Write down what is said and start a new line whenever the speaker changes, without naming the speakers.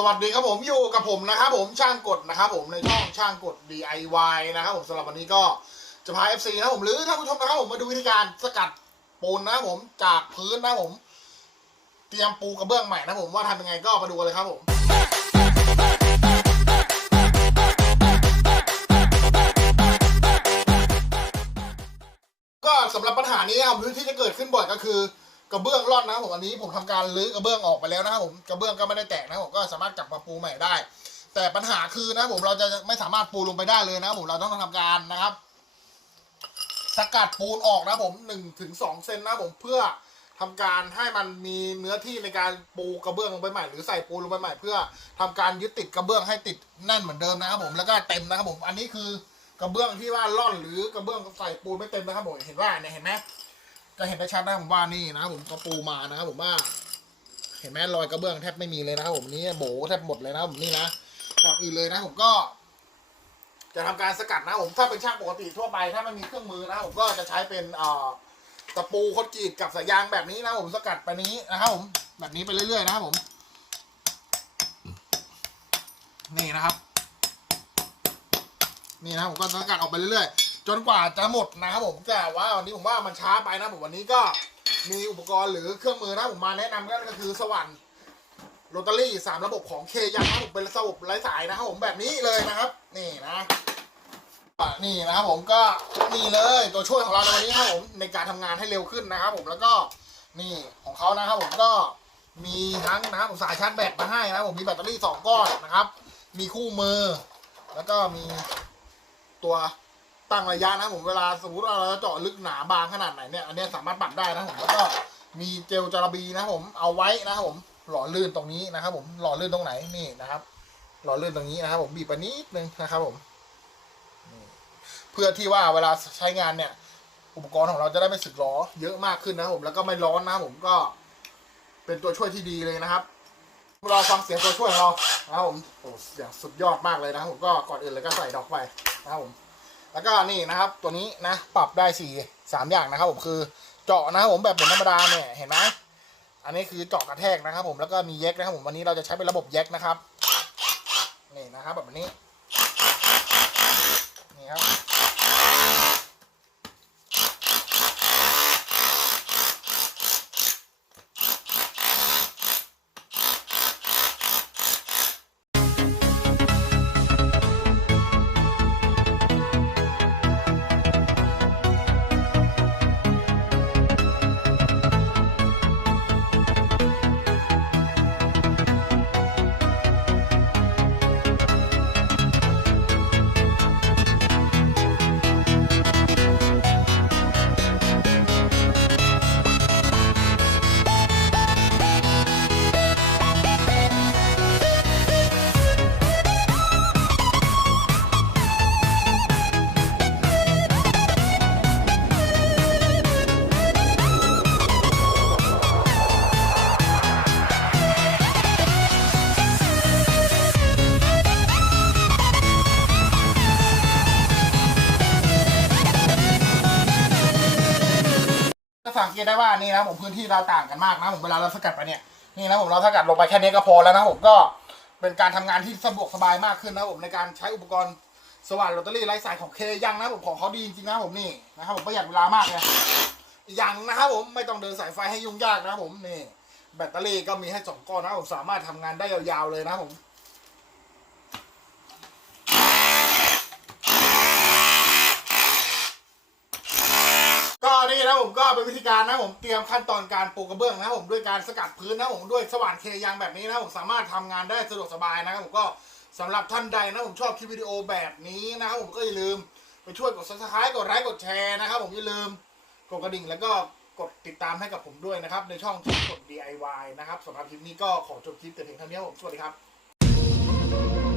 สวัสดีครับผมอยู่กับผมนะครับผมช่างกดนะครับผมในช่องช่างกด DIY นะครับผมสำหรับวันนี้ก็จะพา FC นะครับผมหรือท่านผู้ชมนะครับผมมาดูวิธีการสกัดปูนนะครับผมจากพื้นนะครับผม เตรียมปูกระเบื้องใหม่นะผมว่าทำยังไงก็มาดูกันเลยครับผมก็สำหรับปัญหานี้นะครับที่จะเกิดขึ้นบ่อยก็คือ กระเบื้องร่อนนะครับผมอันนี้ผมทำการรื้อกระเบื้องออกไปแล้วนะครับผมกระเบื้องก็ไม่ได้แตกนะผมก็สามารถกลับมาปูใหม่ได้ แต่ปัญหาคือนะผมเราจะไม่สามารถปูลงไปได้เลยนะผมเราต้องทำการนะครับ สกัดปูนออกนะผมหนึ่งถึงสองเซนนะผมเพื่อทำการให้มันมีเนื้อที่ในการปูกระเบื้องลงไปใหม่หรือใส่ปูลงไปใหม่เพื่อทำการยึดติดกระเบื้องให้ติดแน่นเหมือนเดิมนะครับผมแล้วก็เต็มนะครับผมอันนี้คือกระเบื้องที่ว่าร่อนหรือกระเบื้องใส่ปูนไม่เต็มนะครับผมเห็นว่าเนี่ยเห็นไหม จะเห็นได้ชัดนะผมว่านี่นะผมก็ปูมานะครับผมว่า เห็นไหมรอยกระเบื้องแทบไม่มีเลยนะครับผมนี่โบแทบหมดเลยนะผมนี่นะก่อนอื่นเลยนะผมก็ จะทำการสกัดนะผมถ้าเป็นช่างปกติทั่วไป ถ้าไม่มีเครื่องมือนะผมก็จะใช้เป็นเอ่อตะปูคดกรีดกับสายยางแบบนี้นะผมสกัดไปนี้นะครับผมแบบนี้ไปเรื่อยๆนะครับผม นี่นะครับ นี่นะผมก็สกัดออกไปเรื่อยๆ จนกว่าจะหมดนะครับผมแต่ว่าวันนี้ผมว่ามันช้าไปนะผมวันนี้ก็มีอุปกรณ์หรือเครื่องมือนะผมมาแนะนำก็คือสว่านโรตารี่สามระบบของเคยังนะผมเป็นระบบไร้สายนะครับผมแบบนี้เลยนะครับ นี่นะนี่นะครับผมก็นี่เลยตัวช่วยของเราในวันนี้ครับผมในการทำงานให้เร็วขึ้นนะครับ ผมแล้วก็นี่ของเขานะครับผมก็มีทั้งนะครับผมสายชาร์จแบตมาให้นะครับผมมีแบตเตอรี่สองก้อนนะครับ มีคู่มือ แล้วก็มีตัว ตั้งระยะนะผมเวลาสมมติว่าเราจะเจาะลึกหนาบางขนาดไหนเนี่ยอันนี้สามารถปรับได้นะผมแล้วก็มีเจลจาระบีนะผมเอาไว้นะครับผมหล่อลื่นตรงนี้นะครับ ผมหล่อลื่นตรงไหนนี่นะครับ หล่อลื่นตรงนี้นะครับ ผมบีบไปนิดนึงนะครับผมเพื่อที่ว่าเวลาใช้งานเนี่ย อุปกรณ์ของเราจะได้ไม่สึกหรอเยอะมากขึ้นนะครับผมแล้วก็ไม่ร้อนนะผมก็ เป็นตัวช่วยที่ดีเลยนะครับรอฟังเสียงตัวช่วยของเรานะครับผมโอ้เสียงสุดยอดมากเลยนะผมก็ก่อนอื่นเลยก็ใส่ดอกไปนะครับผม แล้วก็นี่นะครับตัวนี้นะปรับได้สี่สามอย่างนะครับผมคือเจาะนะครับผมแบบเหมือนธรรมดาเนี่ยเห็นไหมอันนี้คือเจาะกระแทกนะครับ ผมแล้วก็มีแยกนะครับผมวันนี้เราจะใช้เป็นระบบแยกนะครับนี่นะครับแบบนี้นี่ครับ เกตได้ว่านี่นะผมพื้นที่เราต่างกันมากนะผมเวลาเราสกัดไปเนี่ยนี่นะผมเราสกัดลงไปแค่นี้ก็พอแล้วนะผมก็เป็นการทำงานที่สะดวกสบายมากขึ้นนะผมในการใช้อุปกรณ์สว่านโรตารี่ไร้สายของเคยังนะผมของเขาดีจริงนะผมนี่นะครับผมประหยัดเวลามากเลยอีกอย่างนะครับผมไม่ต้องเดินสายไฟให้ยุ่งยากนะผมนี่แบตเตอรี่ก็มีให้สองก้อนนะผมสามารถทำงานได้ยาวๆเลยนะผม ก็นี่นะ ผมก็เป็นวิธีการนะผมเตรียมขั้นตอนการปูกระเบื้องนะผมด้วยการสกัดพื้นนะผมด้วยสว่านเคยางแบบนี้นะผมสามารถทำงานได้สะดวกสบายนะครับผมก็สำหรับท่านใดนะผมชอบคลิปวิดีโอแบบนี้นะครับผมก็อย่าลืมไปช่วยกด subscribe กดไลค์กดแชร์นะครับผมอย่าลืมกดกระดิ่งแล้วก็กดติดตามให้กับผมด้วยนะครับ ในช่องที่กด DIY นะครับสำหรับคลิปนี้ก็ขอจบคลิปแต่เพียงเท่านี้ผมสวัสดีครับ